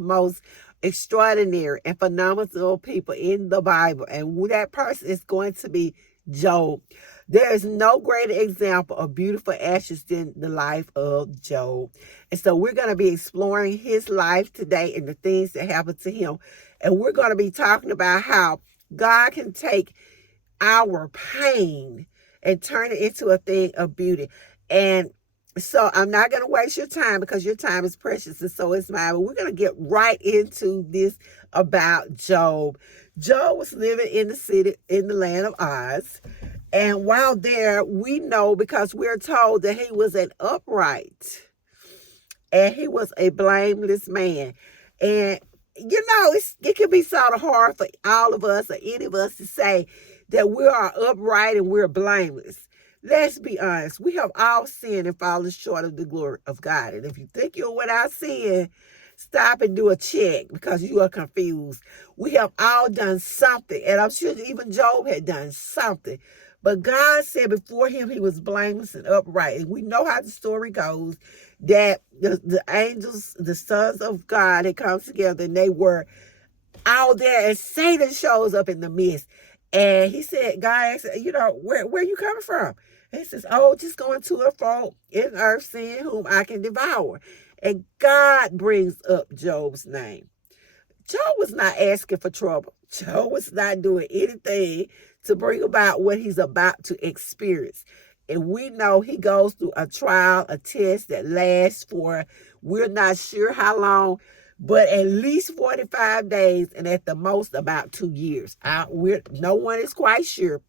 most extraordinary and phenomenal people in the Bible. And that person is going to be Job. There is no greater example of beautiful ashes than the life of Job. And so we're going to be exploring his life today and the things that happened to him. And we're going to be talking about how God can take our pain and turn it into a thing of beauty. And so I'm not going to waste your time because your time is precious and so is mine. But we're going to get right into this about Job. Job was living in the city, in the land of Oz. And while there, we know because we're told that he was an upright and he was a blameless man. And, it can be sort of hard for all of us or any of us to say that we are upright and we're blameless. Let's be honest. We have all sinned and fallen short of the glory of God. And if you think you're without sin, stop and do a check because you are confused. We have all done something. And I'm sure even Job had done something. But God said before him he was blameless and upright. And we know how the story goes, that the angels, the sons of God had come together and they were out there and Satan shows up in the midst. And he said, God asked, where you coming from? And he says, just going to and fro in earth, seeing whom I can devour. And God brings up Job's name. Job was not asking for trouble. Job was not doing anything to bring about what he's about to experience. And we know he goes through a trial, a test that lasts for, we're not sure how long, but at least 45 days and at the most about 2 years. No one is quite sure.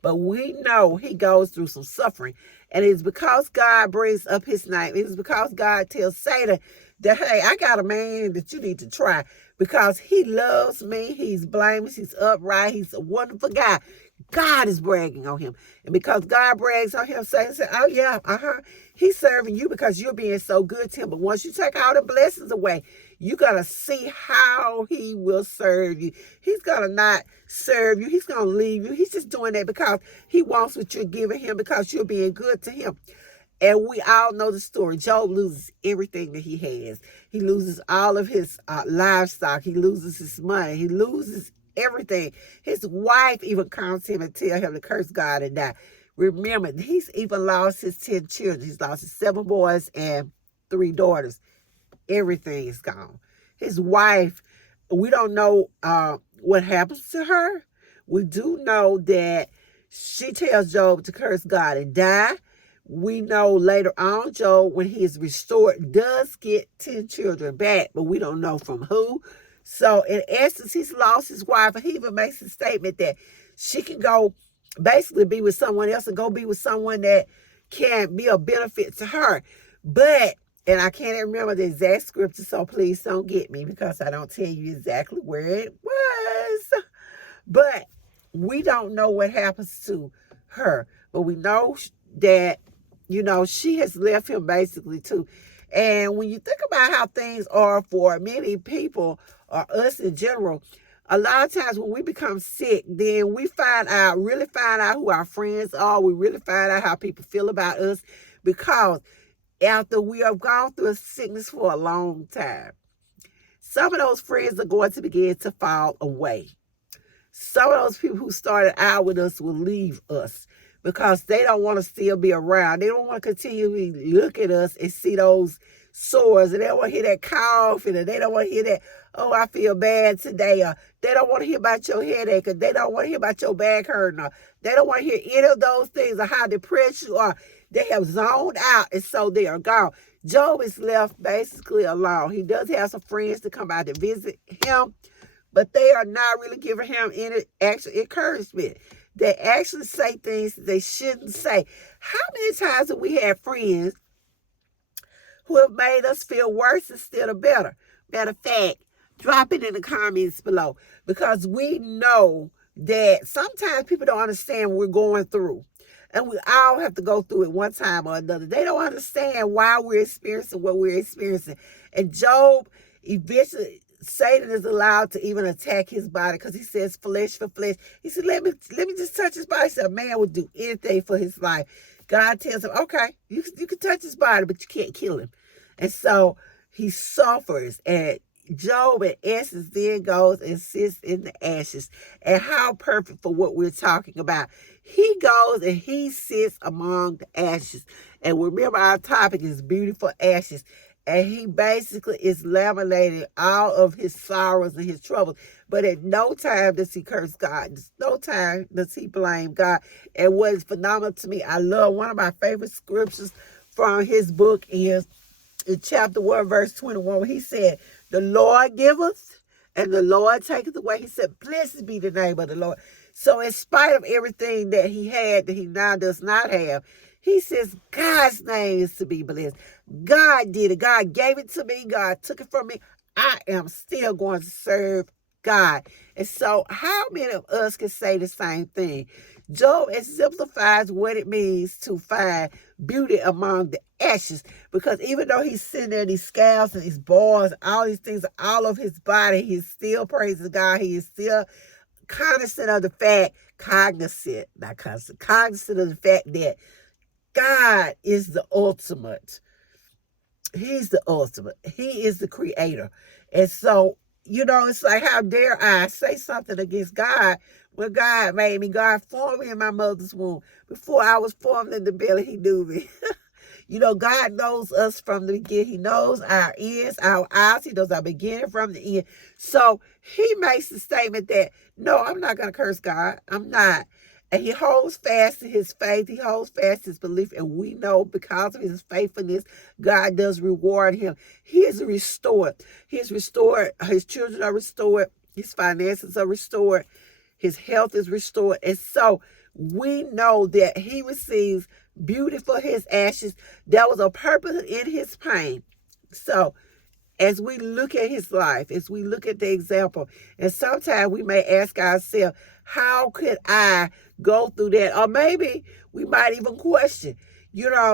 But we know he goes through some suffering. And it's because God brings up his name. It's because God tells Satan that, hey, I got a man that you need to try because he loves me. He's blameless. He's upright. He's a wonderful guy. God is bragging on him. And because God brags on him, Satan said, oh, yeah, he's serving you because you're being so good to him. But once you take all the blessings away, you got to see how he will serve you. He's going to not serve you. He's going to leave you. He's just doing that because he wants what you're giving him because you're being good to him. And we all know the story. Job loses everything that he has. He loses all of his livestock. He loses his money. He loses everything. His wife even comes to him and tells him to curse God and die. Remember, he's even lost his 10 children. He's lost his 7 boys and 3 daughters. Everything is gone. His wife, we don't know what happens to her. We do know that she tells Job to curse God and die. We know later on, Job, when he is restored, does get 10 children back, but we don't know from who. So in essence, he's lost his wife, and he even makes a statement that she can go basically be with someone else and go be with someone that can be a benefit to her. But, and I can't remember the exact scripture, so please don't get me because I don't tell you exactly where it was. But we don't know what happens to her. But we know that, she has left him basically too. And when you think about how things are for many people or us in general, a lot of times when we become sick, then we really find out who our friends are. We really find out how people feel about us because after we have gone through a sickness for a long time, some of those friends are going to begin to fall away. Some of those people who started out with us will leave us because they don't want to still be around. They don't want to continually look at us and see those sores, and they don't want to hear that coughing, and they don't want to hear that, oh, I feel bad today, or they don't want to hear about your headache, or they don't want to hear about your back hurting, or they don't want to hear any of those things, or how depressed you are. They have zoned out, and so they are gone. Job is left basically alone. He does have some friends to come out to visit him, but they are not really giving him any actual encouragement. They actually say things they shouldn't say. How many times have we had friends who have made us feel worse instead of better? Matter of fact, drop it in the comments below because we know that sometimes people don't understand what we're going through. And we all have to go through it one time or another. They don't understand why we're experiencing what we're experiencing. And Job, eventually, Satan is allowed to even attack his body because he says flesh for flesh. He said, let me just touch his body. He said, a man would do anything for his life. God tells him, okay, you can touch his body, but you can't kill him. And so He suffers, and Job, in essence, then goes and sits in the ashes. And how perfect for what we're talking about. He goes and he sits among the ashes. And remember, our topic is beautiful ashes. And he basically is laminating all of his sorrows and his troubles. But at no time does he curse God. No time does he blame God. And what is phenomenal to me, I love one of my favorite scriptures from his book is in chapter 1, verse 21, when he said, the Lord giveth and the Lord taketh away. He said, blessed be the name of the Lord. So in spite of everything that he had that he now does not have, he says, God's name is to be blessed. God did it. God gave it to me. God took it from me. I am still going to serve God. And so how many of us can say the same thing? Job exemplifies what it means to find beauty among the ashes, because even though he's sitting there, these scabs and these bars, all these things, all of his body, he's still praising God. He is still cognizant of the fact, cognizant of the fact that God is the ultimate. He's the ultimate. He is the creator. And so, it's like, how dare I say something against God when God made me? God formed me in my mother's womb. Before I was formed in the belly, he knew me. God knows us from the beginning. He knows our ends, our eyes. He knows our beginning from the end. So he makes the statement that, no, I'm not going to curse God. I'm not. And he holds fast to his faith. He holds fast to his belief. And we know because of his faithfulness, God does reward him. He is restored. He is restored. His children are restored. His finances are restored. His health is restored. And so we know that he receives beauty for his ashes. There was a purpose in his pain. So as we look at his life, as we look at the example, and sometimes we may ask ourselves, how could I go through that? Or maybe we might even question,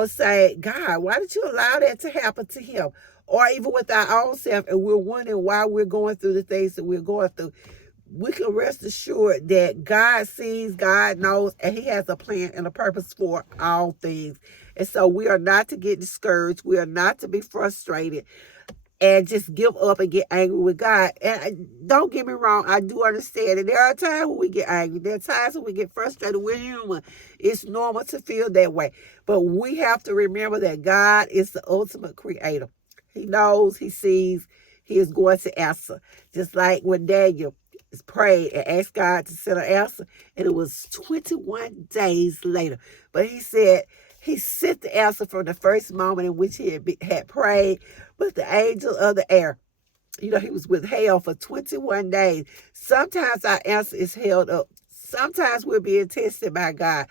say, God, why did you allow that to happen to him? Or even with our own self, and we're wondering why we're going through the things that we're going through. We can rest assured that God sees, God knows, and he has a plan and a purpose for all things. And so we are not to get discouraged. We are not to be frustrated and just give up and get angry with God. And don't get me wrong, I do understand. And there are times when we get angry. There are times when we get frustrated. We're human. It's normal to feel that way. But we have to remember that God is the ultimate creator. He knows, he sees, he is going to answer. Just like when Daniel prayed and asked God to send an answer, and it was 21 days later. But he said he sent the answer from the first moment in which he had prayed, but the angel of the air, he was withheld for 21 days. Sometimes our answer is held up. Sometimes we're being tested by God,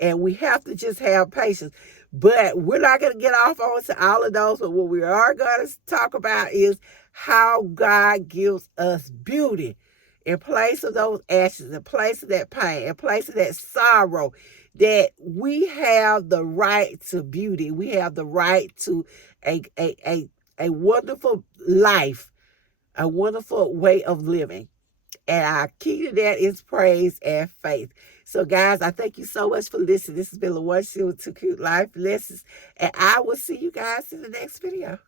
and we have to just have patience. But we're not going to get off on to all of those, but what we are going to talk about is how God gives us beauty in place of those ashes, in place of that pain, in place of that sorrow, that we have the right to beauty. We have the right to a wonderful life, a wonderful way of living. And our key to that is praise and faith. So, guys, I thank you so much for listening. This has been LaWanda with 2 Cute Life Lessons. And I will see you guys in the next video.